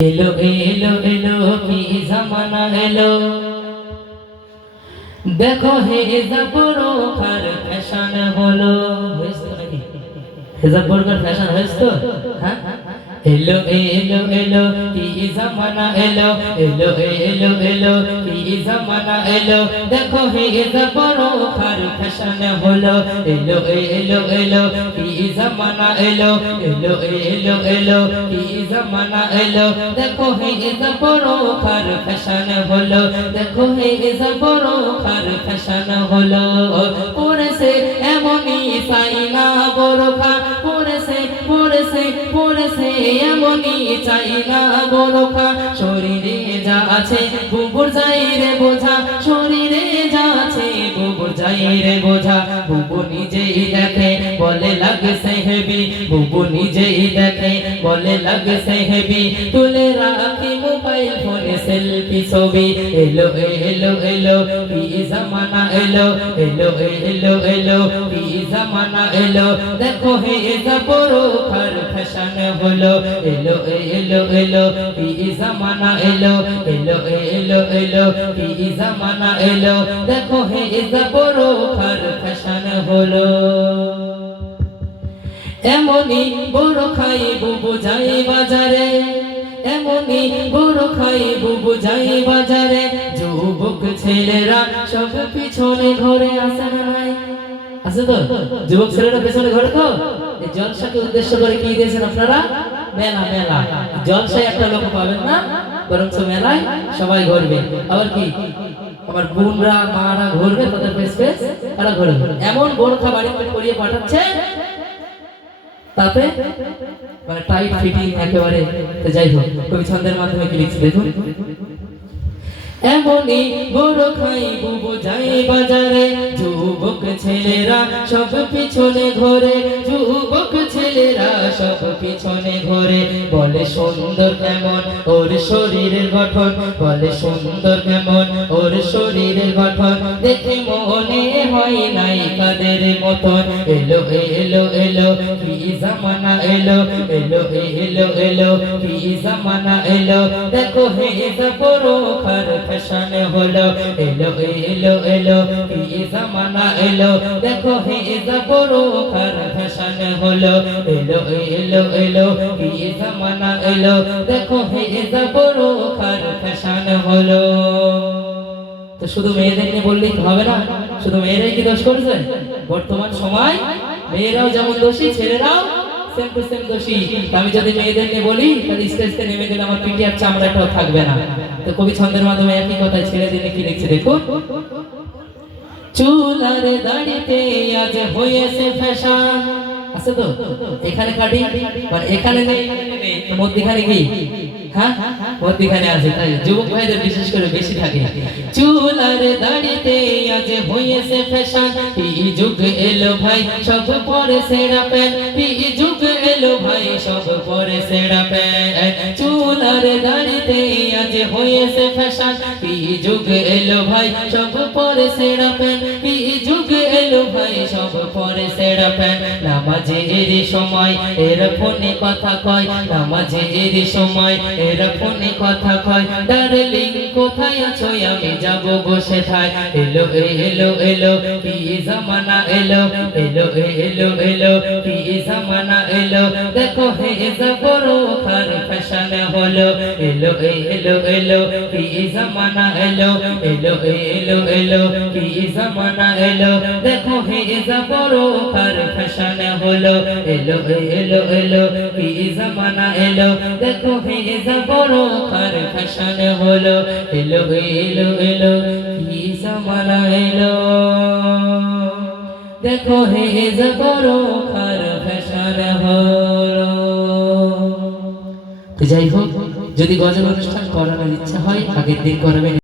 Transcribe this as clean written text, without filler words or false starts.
এলো এলো এলো কি জামানা এলো, দেখো হেজাব বোরখার ফ্যাশন হলো। হয়েছে তো নাকি? হেজাব বোরখার ফ্যাশন হয়েছে তো? হ্যাঁ, এলো এলো এলো কি জামানা এলো, এলো এলো এলো কি জামানা এলো, দেখো হেজাব বোরখার ফ্যাশন হলো। এলো এলো এলো কি জামানা এলো, এলো এলো এলো কি জামানা এলো, দেখো হেজাব বোরখার ফ্যাশন হলো। দেখো হেজাব বোরখার ফ্যাশন হলো। পড়েছে এমনই চাইনা বোরখা, পড়েছে পড়েছে পড়েছে এমনই চাইনা বোরখা। শরীরে যা আছে বুবুর যাই রে বোঝা, শরীরে যা আছে বুবুর যাই রে বোঝা। বুবু নিজেই দেখে বলে লাগছে হেবি, বুবু নিজেই দেখে বলে লাগছে হেবি। তুলে রাখি মোবাইল ফোনে সেলফি ছবি। এলো এলো এলো কি জামানা এলো, এলো এলো এলো কি জামানা এলো, দেখো হেজাব বোরখার ফ্যাশন হলো। এলো এলো এলো কি জামানা এলো, এলো এলো এলো কি জামানা এলো, দেখো হেজাব বোরখার ফ্যাশন হলো। এমনই বোরখাই বুবু যাই বাজারে, এমনই বোরখাই বুবু যাই বাজারে। যুবক ছেলেরা সব পিছনে ঘরে আসে না নাই? আছে তো? যুবক ছেলেরা পিছনে ঘরে তো? এই জলসাকে উদ্দেশ্য করে কি দিয়েছেন আপনারা? মেলা মেলা। জলসায় একটা লোক পাবেন না, বরঞ্চ মেলায় সবাই ঘুরবে। আবার কি আমার বোনরা মারা ঘুরবে, তাদের পেছ পেছ তারা ঘুরবে। এমন বোরখা বাড়িতে পরিয়ে পাঠাচ্ছে, তাতে মানে টাইট ফিটিং একেবারে। তো যাই হোক, কবি ছন্দের মাধ্যমে কি লিখছে দেখুন। এমনই বোরখাই বুবু যাই বাজারে, যুবক ছেলেরা সব পিছনে ঘোরে, যুবক ছেলেরা সব পিছনে ঘোরে। বলে সুন্দর কেমন ওর শরীরের গঠন, বলে সুন্দর কেমন ওর শরীরের গঠন, দেখে মনে হয় নাই কাদের মতন। এলো এলো এলো কি জামানা এলো, এলো এলো এলো কি জামানা এলো, দেখো হেজাব বোরখার ফ্যাশন হলো। এলো এলো এলো কি জামানা এলো, দেখো হেজাব বোরখার ফ্যাশন হলো। এলো এলো এলো কি জামানা এলো, দেখো হেজাব বোরখার ফ্যাশন হলো। তো শুধু মেয়েদের নিয়ে বললেই হবে না, শুধু মেয়েরাই কি দোষ করছে? বর্তমান সময় মেয়েরাও যেমন দোষী, ছেলেরাও সেম টু সেম দোষী। আমি যদি মেয়েদের নিয়ে বলি, তাহলে স্টেজে নেমে গেলে আমার পিঠে আর চামড়াটাও থাকবে না। তো কবি ছন্দের মাধ্যমে একই কথা ছেলেদের নিয়ে কি লিখছে দেখুন। চুল আর দাড়িতে আজ হয়েছে ফ্যাশন। আছে তো? এখানে কাটি আর এখানে নেই, মধ্যখানে কি? হ্যাঁ, মধ্যখানে আছে। তাই যুবক ভাইদের বিশেষ করে বেশি থাকে। চুল আর দাড়িতে আজ হয়েছে ফ্যাশন, এই যুগ এলো ভাই সব পরে সেরা প্যান্ট, এই যুগ এলো ভাই সব পরে সেরা প্যান্ট। চুল আর দাড়িতে আজ হয়েছে ফ্যাশন, এই যুগ এলো ভাই সব পরে সেরা প্যান্ট, এই যুগ এলো ভাই সব পরে সেরা প্যান্ট। নামাজের সময় এরা ফোনে কথা কয়, নামাজের সময় এরা ফোনে কথা কয়। ডার্লিং কোথায় আছো, আমি যাব বসে থাই। এলো এলো এলো কি জামানা এলো, এলো এলো এলো কি জামানা এলো, দেখো হেজাব বোরখার ফ্যাশন হলো। এলো এলো এলো কি জামানা এলো, এলো এলো এলো কি জামানা এলো, দেখো হেজাব বোরখার ফ্যাশন হলো। এলো এলো এলো কি জামানা এলো, দেখো হেজাব বোরখার ফ্যাশন হলো। এলো এলো এলো কি জামানা এলো, দেখো হেজাব বোরখার ফ্যাশন হলো। যাই হোক, যদি গজল অনুষ্ঠান করানোর ইচ্ছা হয় আগের দিন করাবেন।